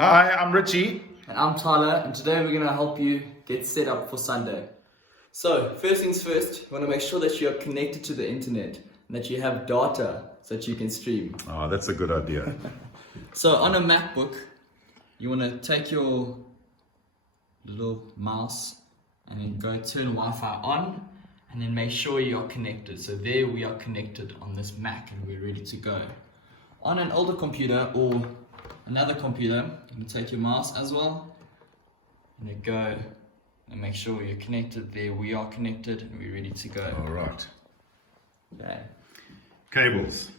Hi, I'm Richie. And I'm Tyler, and today we're going to help you get set up for Sunday. So, first things first, you want to make sure that you are connected to the internet and that you have data so that you can stream. Oh, that's a good idea. So, on a Macbook, you want to take your little mouse and then go turn Wi-Fi on and then make sure you are connected. So, there we are connected on this Mac and we're ready to go. On an older computer or another computer, you can take your mouse as well and then go and make sure you're connected. There we are connected and we're ready to go. All right. Okay. Cables.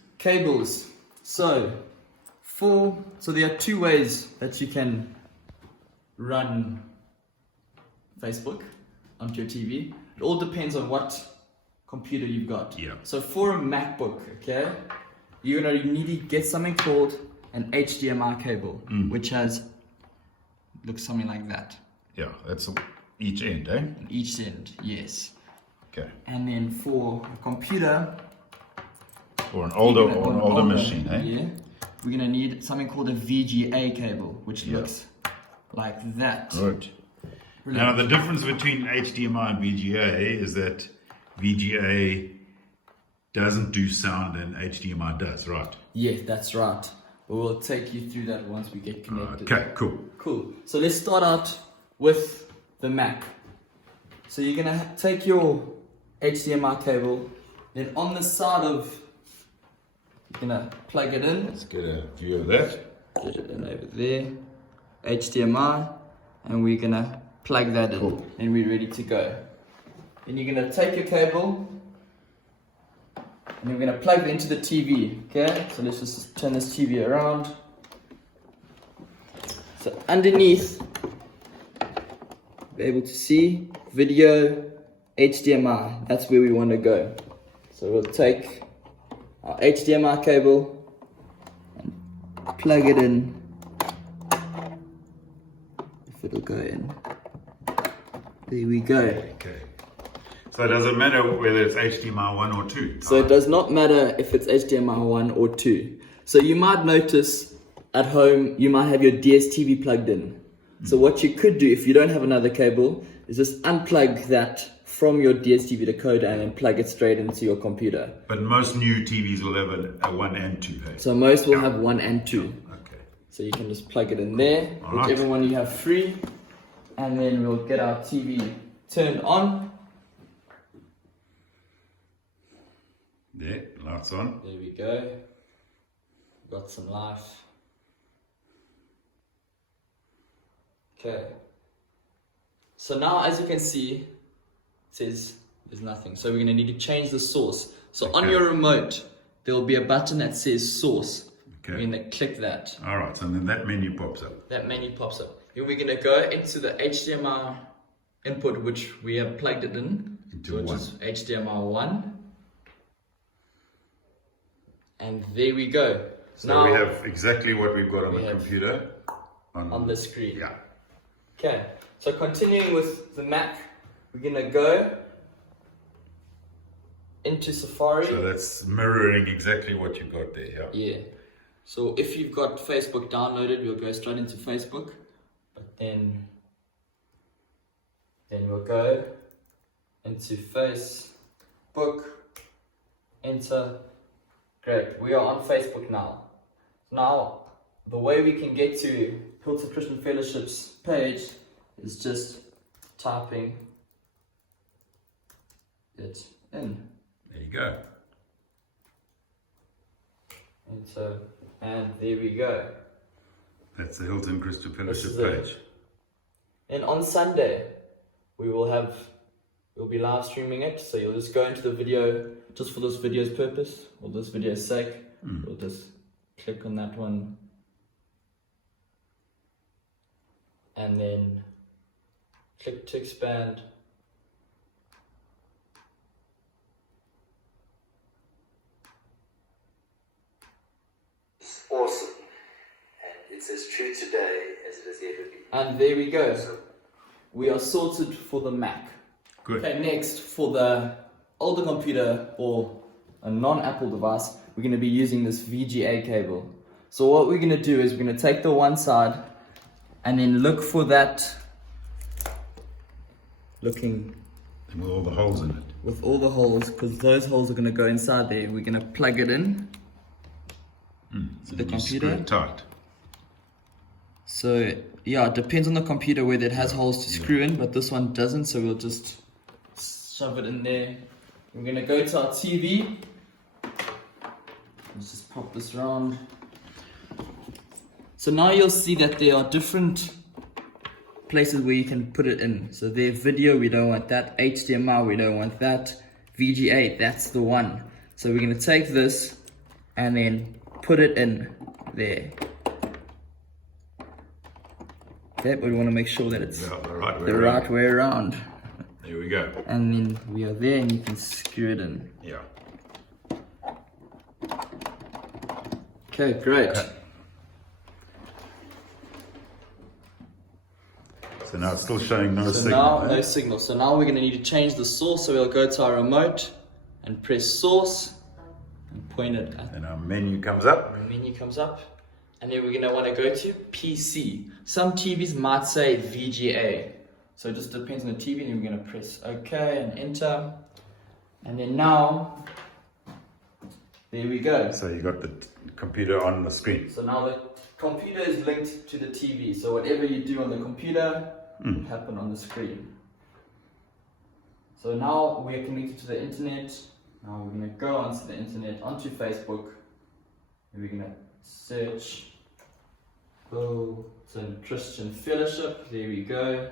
So there are two ways that you can run Facebook onto your TV. It all depends on what computer you've got. Yeah. So for a MacBook, okay, you need to get something called an HDMI cable, which looks something like that. Yeah, that's each end, eh? Each end, yes. Okay. And then for a computer, Or an older machine, eh? yeah, we're gonna need something called a VGA cable, which looks like that. Right. Now, the difference between HDMI and VGA is that VGA doesn't do sound and HDMI does, right? Yeah, that's right. But we'll take you through that once we get connected. Okay, cool. Cool. So let's start out with the Mac. So you're gonna take your HDMI cable, then on the side you're gonna plug it in. Let's get a view of that. Get it in over there. HDMI, and we're gonna plug that in, and we're ready to go. Then you're gonna take your cable, and we're gonna plug it into the TV. Okay, so let's just turn this TV around. So underneath, be able to see video, HDMI. That's where we want to go. So we'll take our HDMI cable and plug it in. If it'll go in. There we go. Okay. So it doesn't matter whether it's HDMI 1 or 2? So it does not matter if it's HDMI 1 or 2. So you might notice at home, you might have your DSTV plugged in. So what you could do if you don't have another cable is just unplug that from your DSTV decoder and then plug it straight into your computer. But most new TVs will have a 1 and 2, eh? So most will have 1 and 2. Okay. So you can just plug it in there, All right. whichever one you have free, and then we'll get our TV turned on. There, lights on. There we go. Got some life. Okay. So now, as you can see, it says there's nothing. So we're going to need to change the source. So on your remote, there will be a button that says source. Okay. We're going to click that. All right, so then that menu pops up. That menu pops up. Then we're going to go into the HDMI input, which we have plugged it in, which is HDMI 1. And there we go. So now, we have exactly what we've got on the computer. On the screen. Yeah. Okay, so continuing with the Mac, we're going to go into Safari. So that's mirroring exactly what you got there, yeah? Yeah. So if you've got Facebook downloaded, we'll go straight into Facebook. But then we'll go into Facebook, enter. Great, we are on Facebook now. Now, the way we can get to Hilltop Christian Fellowship's page is just typing it in. There you go. Enter, and there we go. That's the Hilton Christian Fellowship This is page. And on Sunday, we'll be live streaming it. So you'll just go into the video, just for this video's purpose, or this video's sake. We'll just click on that one. And then click to expand. Awesome. And it's as true today as it has ever been. And there we go. We are sorted for the Mac. Good. Okay, next for the older computer or a non-Apple device, we're going to be using this VGA cable. So what we're going to do is we're going to take the one side and then look for that looking And with all the holes in it. with all the holes, because those holes are going to go inside there. We're going to plug it in to the And you screw computer. it tight. So yeah, it depends on the computer whether it has holes to screw in, but this one doesn't, so we'll just shove it in there. We're going to go to our TV. Let's just pop this around. So now you'll see that there are different places where you can put it in. So there, video, we don't want that. HDMI, we don't want that. VGA, that's the one. So we're going to take this and then put it in there. Okay, but we want to make sure that it's Yeah, the right way the around. right way around. There we go. And then we are there and you can screw it in. Yeah. Okay, great. Okay. So now it's still showing no So signal. now, eh? no signal. So now we're going to need to change the source. So we'll go to our remote and press source and point it at And our menu comes up. the menu comes up. And then we're going to want to go to PC. Some TVs might say VGA. So it just depends on the TV. And we're going to press OK and enter. And then now, there we go. So you got the computer on the screen. So now the computer is linked to the TV. So whatever you do on the computer will happen on the screen. So now we're connected to the internet. Now we're going to go onto the internet, onto Facebook. And we're going to search Wilton Christian Fellowship. There we go.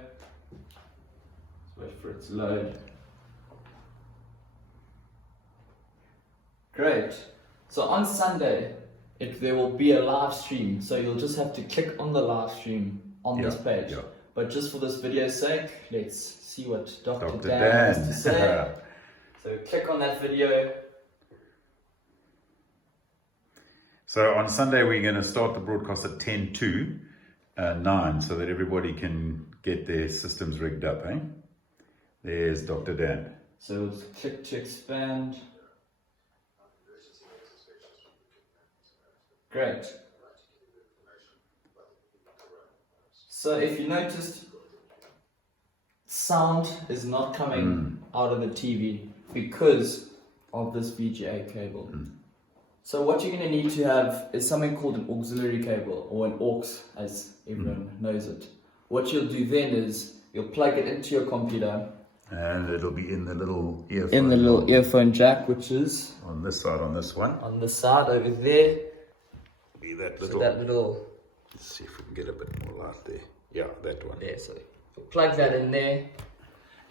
Let's wait for it to load. Great. So on Sunday, there will be a live stream. So you'll just have to click on the live stream on this page. Yeah. But just for this video's sake, let's see what Dr. Dr. Dan Dan. has to say. So click on that video. So on Sunday we're going to start the broadcast at 10 to 9 so that everybody can get their systems rigged up. Eh? There's Dr. Dan. So we'll just click to expand. Great. So if you noticed, sound is not coming out of the TV because of this VGA cable. So what you're going to need to have is something called an auxiliary cable, or an aux as everyone knows it. What you'll do then is you'll plug it into your computer. And it'll be in the little earphone. In the little earphone jack, which is On this side, on this one. on the side over there. Be that So little. that little Let's see if we can get a bit more light there. Yeah, that one. there. So plug that in there.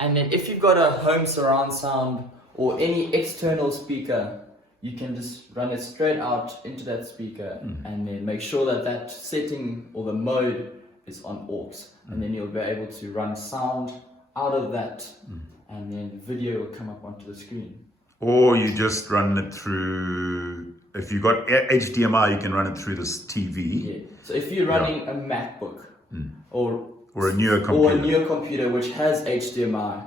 And then if you've got a home surround sound or any external speaker, you can just run it straight out into that speaker and then make sure that that setting or the mode is on aux. And then you'll be able to run sound out of that and then the video will come up onto the screen. Or you just run it through, if you've got HDMI, you can run it through this TV. Yeah. So if you're running a MacBook or Or a newer or computer. a newer computer which has HDMI,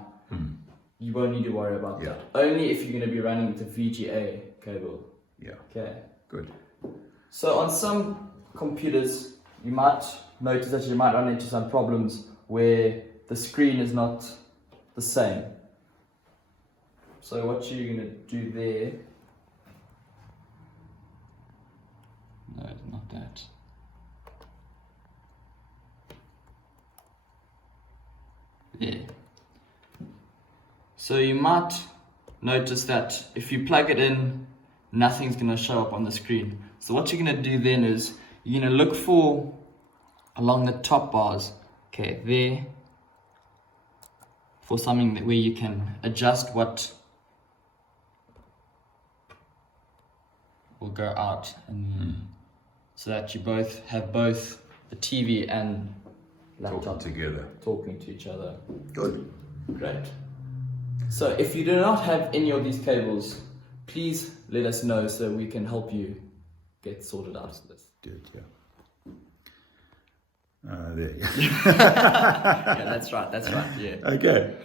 you won't need to worry about that. Only if you're going to be running the VGA cable. Yeah, Okay. good. So on some computers, you might notice that you might run into some problems where the screen is not the same. So what you're going to do there... No, not that. Yeah. So you might notice that if you plug it in, nothing's going to show up on the screen. So what you're going to do then is you're going to look for along the top bars, okay, there, for something where you can adjust what will go out, and so that you both have both the TV and laptop Talking together. talking to each other. Good. Great. So if you do not have any of these cables, please let us know so we can help you get sorted out of this. Good, yeah. There you go. Yeah, that's right, yeah. Okay.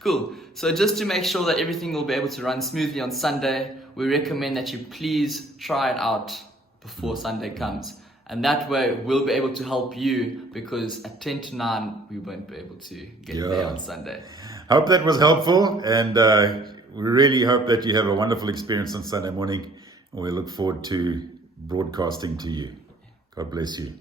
Cool. So just to make sure that everything will be able to run smoothly on Sunday, we recommend that you please try it out before Sunday comes. And that way we'll be able to help you, because at 10 to 9 we won't be able to get there on Sunday. Hope that was helpful, and we really hope that you have a wonderful experience on Sunday morning, and we look forward to broadcasting to you. God bless you.